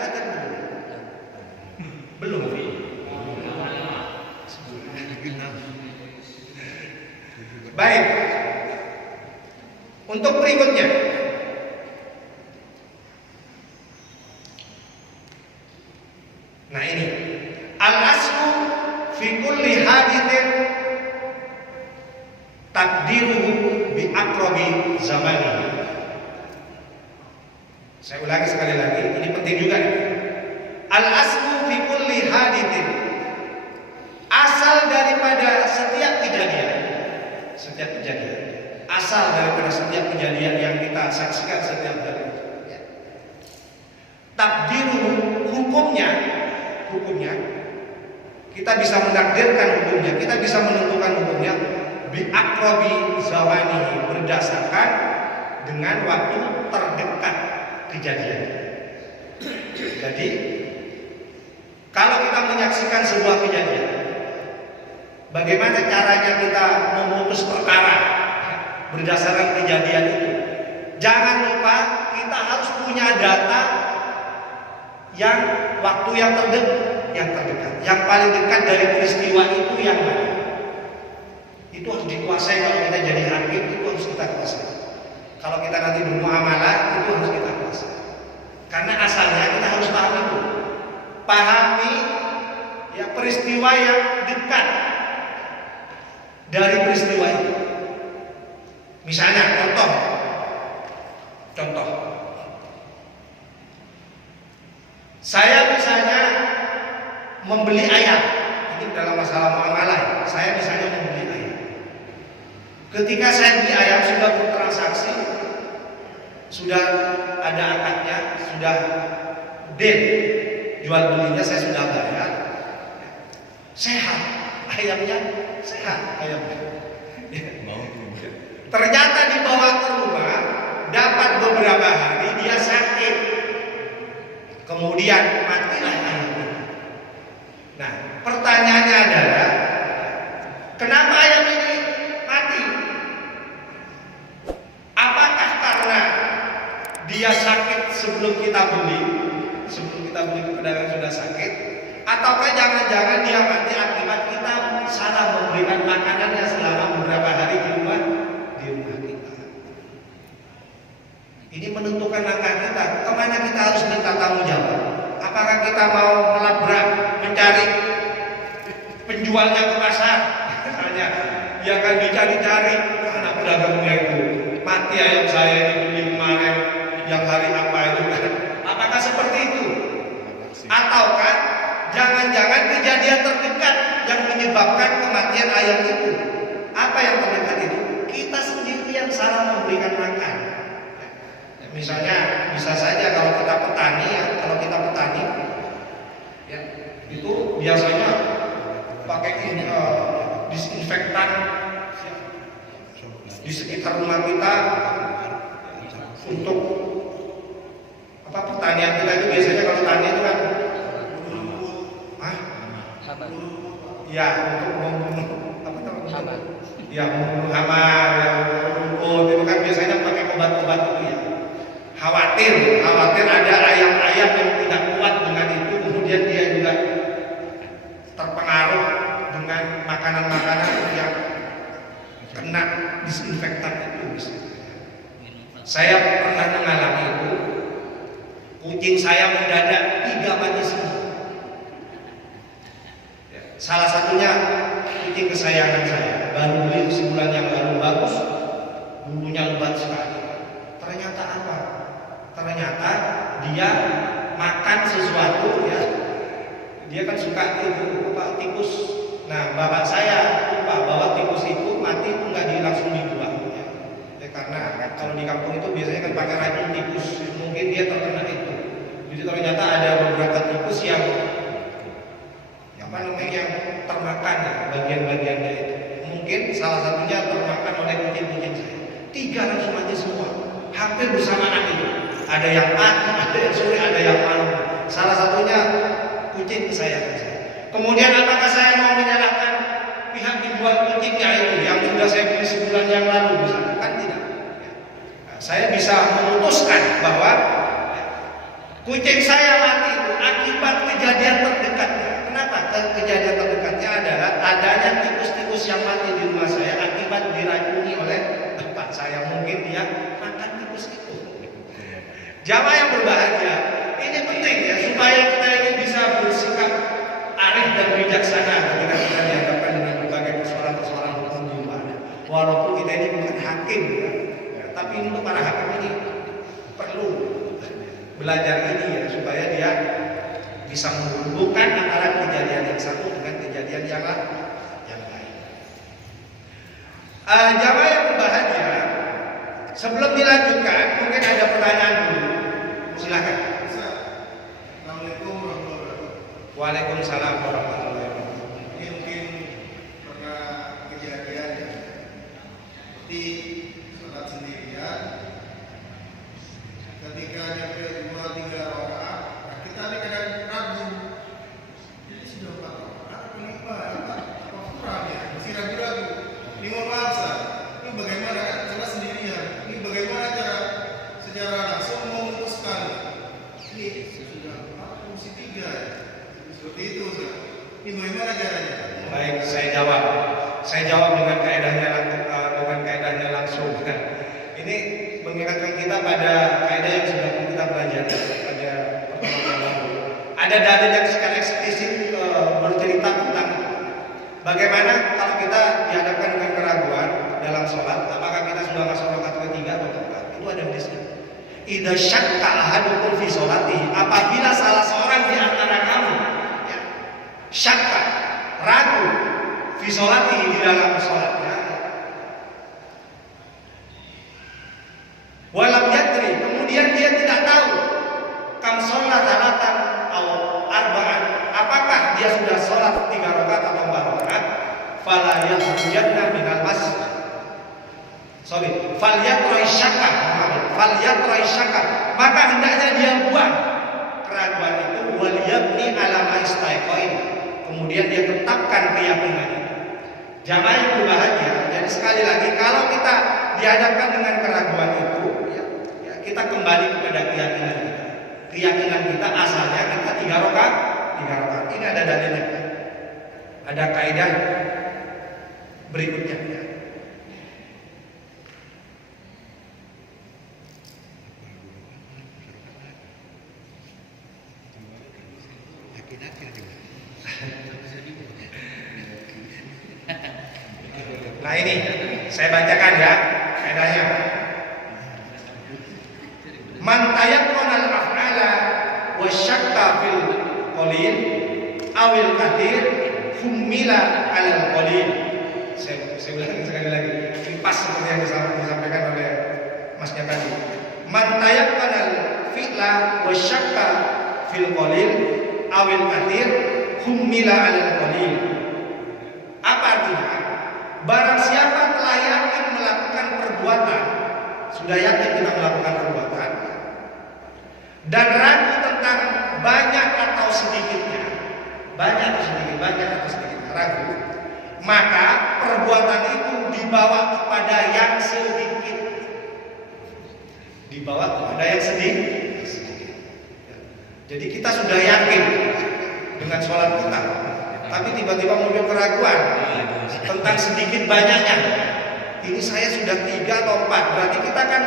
adzan belum? Baik. Untuk berikutnya, nah ini al-aslu fi kulli hadithin takdiruhu bi aqrabi zamani. Saya ulangi sekali lagi, ini penting juga. Al-aslu fi kulli hadithin, asal daripada setiap kejadian, asal daripada setiap kejadian yang kita saksikan setiap hari. Takdiruhu, hukumnya kita bisa menakdirkan hukumnya, kita bisa menentukan hukumnya bi aqrabi zawanihi, berdasarkan dengan waktu terdekat kejadian. Jadi kalau kita menyaksikan sebuah kejadian, bagaimana caranya kita memutus perkara berdasarkan kejadian itu? Jangan lupa kita harus punya data yang waktu yang terdekat, yang paling dekat dari peristiwa itu yang mana? Itu harus dikuasai. Kalau kita jadi hakim, itu harus kita kuasai. Kalau kita nanti bermuamalah, itu harus kita kuasai. Karena asalnya kita harus paham itu. Pahami ya peristiwa yang dekat dari peristiwa itu. Misalnya contoh. Saya misalnya membeli ayam. Ini dalam masalah muamalah. Saya misalnya membeli ayam. Ketika saya beli ayam, sudah bertransaksi, sudah ada akadnya, sudah deal, jual belinya saya sudah bayar. Sehat ayamnya, Ternyata dibawa ke rumah, dapat beberapa hari dia sakit, kemudian matilah ayamnya. Nah, pertanyaannya adalah, kenapa ayam ini mati? Apakah karena dia sakit sebelum kita beli ke pedagang sudah sakit, ataukah jangan-jangan dia mati akibat kita salah memberikan makanannya selama beberapa hari di rumah kita? Ini menentukan langkah kita, kemana kita harus minta tanggung jawab. Apakah kita mau melabrak, mencari penjualnya ke pasar, misalnya, ya kan dicari-cari, anak pedagangnya itu mati ayam saya ini beli kemarin, yang hari apa itu kan? Apakah seperti itu? Ataukah jangan-jangan kejadian terdekat yang menyebabkan kematian ayam itu? Apa yang terdekat itu? Kita sendiri yang salah memberikan makan. Misalnya, bisa saja kalau kita petani ya, itu biasanya pakai disinfektan di sekitar rumah kita untuk pertanian kita itu. Biasanya kalau tani itu kan ya untuk membunuh membunuh hama, yang rumput itu kan biasanya pakai obat-obat itu ya. Khawatir ada ayam-ayam yang tidak kuat dengan itu, kemudian dia juga terpengaruh dengan makanan-makanan yang kena disinfektan itu. Saya pernah mengalami itu. Kucing saya mendadak 3 mati semua. Salah satunya kucing kesayangan saya, baru beli sebulan yang lalu, bagus, bulunya lebat sekali. Ternyata apa? Ternyata dia makan sesuatu ya. Dia kan suka itu tikus. Nah, bapak saya lupa bahwa tikus itu mati itu nggak langsung dibuang. Ya, karena kalau di kampung itu biasanya kan pakai racun tikus. Mungkin dia terkena itu. Jadi ternyata ada beberapa tikus yang yang termakan ya, bagian-bagiannya itu. Mungkin salah satunya termakan oleh kucing-kucing saya. 3 langsung mati semua, hampir bersamaan itu. Ada yang mati, ada yang sore, ada yang malam. Salah satunya kucing kesayangan saya. Kemudian apakah saya mau menyalahkan pihak penjual kucingnya itu yang sudah saya beli sebulan yang lalu? Misalnya kan tidak. Saya bisa memutuskan bahwa kucing saya mati akibat kejadian terdekatnya. Kenapa? Kejadian terdekatnya adalah adanya tikus-tikus yang mati di rumah saya akibat diracuni oleh bapak saya. Mungkin dia makan tikus itu. Jamaah yang berbahagia, ini penting ya supaya kita ini bisa bersikap arif dan bijaksana ketika kita dihadapkan dengan berbagai persoalan-persoalan hukum di rumah. Walaupun kita ini bukan hakim ya, tapi untuk para hakim ini perlu belajar ini ya supaya dia bisa menghubungkan antara kejadian yang satu dengan kejadian yang lain. Jamaah yang berbahagia, sebelum dilanjutkan mungkin ada pertanyaan dulu. Silakan. Assalamualaikum warahmatullahi wabarakatuh. Waalaikumsalam warahmatullahi wabarakatuh. Ini mungkin pernah kejadian ya, seperti sholat sendirian, ketika nyampe 2-3 rakaat, kita kadang ragu. Jadi sudah 4 rakaat, kenapa? Apa kurang ya? Masih ragu-ragu. Ini mohon maaf, Ustaz. Ini bagaimana kan sholat sendirian? Ini bagaimana cara secara langsung memutuskan? Ini sudah 4-3 ya. Seperti itu, Ustaz. Ini bagaimana caranya? Baik, saya jawab dengan kaedahnya langsung. Ini mengingatkan kita pada kaedah yang sudah kita pelajari pada pertemuan lalu. Ada dalil yang secara eksplisit bercerita tentang bagaimana kalau kita dihadapkan dengan keraguan dalam sholat, apakah kita sudah masuk rakaat ketiga atau keempat? Itu ada hadisnya. Idza syakka ahadukum fi sholati, apabila salah seorang di antara kamu ya, syakka, ragu fi sholati di dalam sholatnya, walam yadri, kemudian dia tidak tahu kam sholat salatan atau arba'an, apakah dia sudah sholat 3 rakaat atau 4 rakaat, fala yakhrujanna minal masjid. Falyatrai syakka, maka hendaknya dia buang keraguan itu, waliyabni ala ma istaiqain, kemudian dia tetapkan keyakinannya. Jamaah yang berbahagia, jadi sekali lagi kalau kita dihadapkan dengan keraguan itu ya, kita kembali kepada keyakinan kita. Keyakinan kita asalnya kita 3 rakaat. Ini ada dalilnya. Ada kaidah berikutnya ya. Nah ini saya bacakan ya kaidahnya. Man tayaqqana al-af'ala wa syakka fil qalil awil katsir humila 'ala al-qalil. Saya ulangi sekali lagi. Ini pas seperti yang disampaikan oleh Masnya tadi. Man tayaqqana al-fi'la wa syakka fil qalil awil katsir humila 'ala al-qalil. Apa artinya? Barang siapa telah yakin melakukan perbuatan, sudah yakin kita melakukan perbuatan, dan ragu tentang banyak atau sedikitnya, ragu, maka perbuatan itu dibawa kepada yang sedikit. Jadi kita sudah yakin dengan sholat kita, tapi tiba-tiba muncul keraguan tentang sedikit banyaknya. Ini saya sudah 3 atau 4, berarti kita kan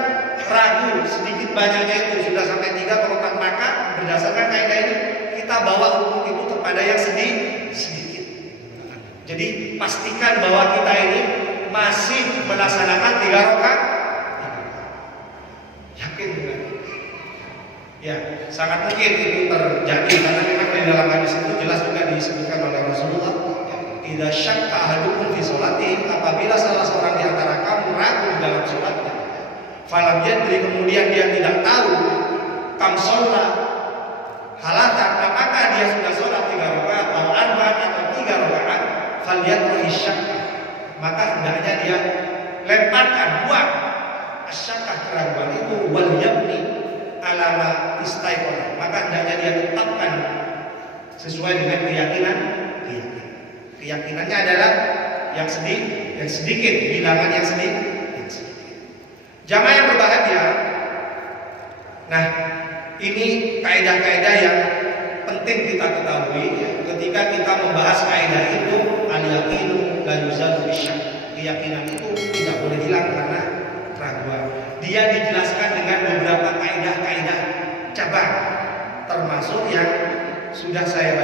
ragu sedikit banyaknya itu sudah sampai 3 atau 4, maka berdasarkan kaidah ini kita bawa hukum itu kepada yang sedikit. Jadi pastikan bahwa kita ini masih melaksanakan 3 rakaat. Yakin dengan ya, sangat mungkin itu terjadi karena memang di dalam hadis itu jelas juga disebutkan oleh Rasulullah. Idza syakka ahadukum fi sholati, apabila salah seorang di antara kamu ragu dalam sholatnya, falam yadri, kemudian dia tidak tahu kam sholat halatan, apakah dia sudah sholat 3 rakaat atau 4 atau 3 rakaat, falyatrahi syakka, maka hendaknya dia lemparkan, buang asyakka, keraguan itu, wal yabni alama istaiqona, maka hendaknya dia tetapkan sesuai dengan keyakinannya adalah yang sedikit, bilangan yang sedikit. Jamaah yang berbahagia, nah ini kaidah-kaidah yang penting penting kita ketahui ketika kita membahas kaidah itu, al-yaqinu la yuzalu bisyak. Keyakinan itu tidak boleh hilang karena keraguan. Dia dijelaskan dengan beberapa kaidah-kaidah cabang, termasuk yang sudah saya